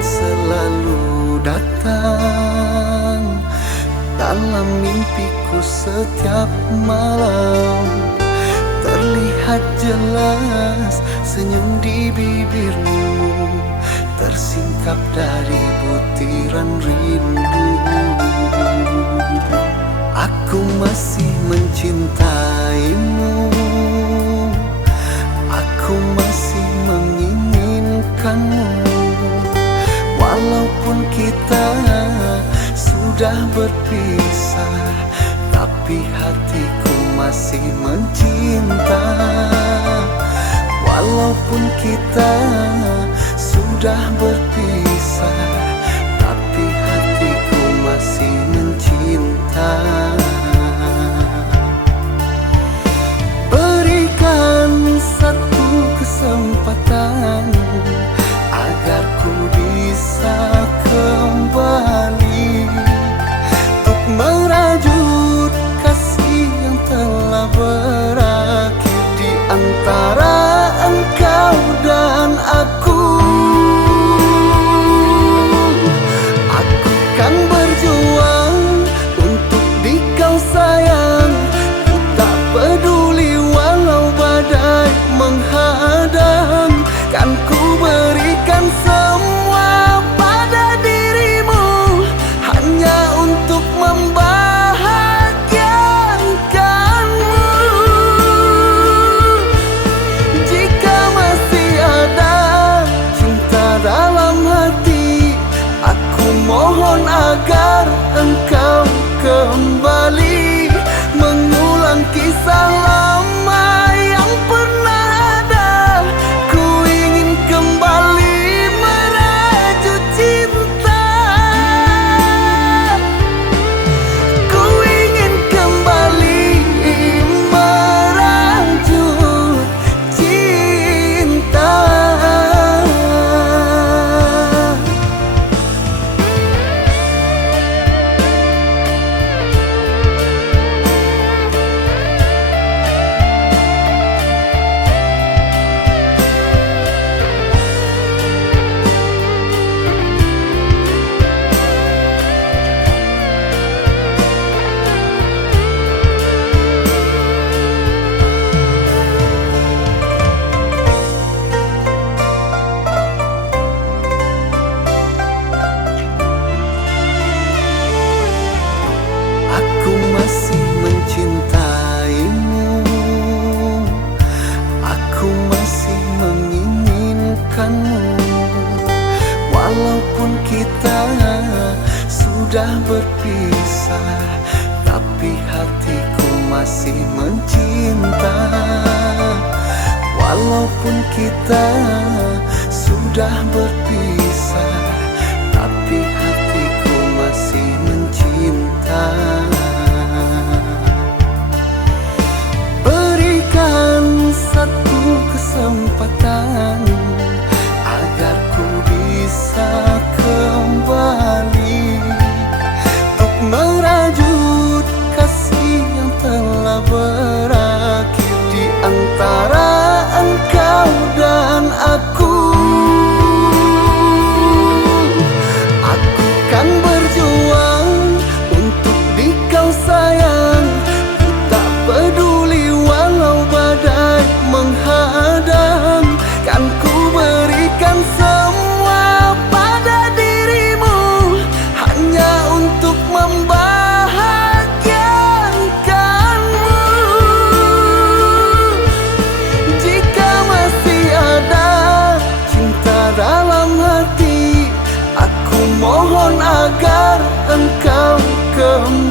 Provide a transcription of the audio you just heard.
selalu datang dalam mimpiku setiap malam. Terlihat jelas senyum di bibirmu, tersingkap dari butiran rindu. Aku masih mencintaimu, aku masih menginginkanmu. Walaupun kita sudah berpisah, tapi hatiku masih mencinta. Walaupun kita sudah berpisah, tapi hatiku masih mencinta. Berikan satu kesempatan agar ku bisa kembali untuk merajut kasih yang telah berakhir di antara engkau dan aku. Aku kan berjuang untuk di kau sayang, ku tak peduli walau badai menghadang. Kan ku berikan semua pada dirimu hanya untuk membahagiakanmu. Jika masih ada cinta dalam hati, aku mohon agar engkau kembali mengulang kisah lama yang pernah ada. Ku ingin kembali merajut cinta, ku ingin kembali merajut cinta. Aku masih mencintaimu, aku masih menginginkanmu. Walaupun kita sudah berpisah, tapi hatiku masih mencinta. Walaupun kita sudah berpisah, tapi hatiku masih mencinta. Berikan satu kesempatan agar ku bisa kembali untuk merajut kasih yang telah berakhir di antara engkau dan aku. Aku kan berjuang untuk di kau sayang, ku tak peduli walau badai menghadang. Kan ku berikan semua pada dirimu hanya untuk membahagiakanmu. Jika masih ada cinta dalam hati, aku mohon agar engkau kembali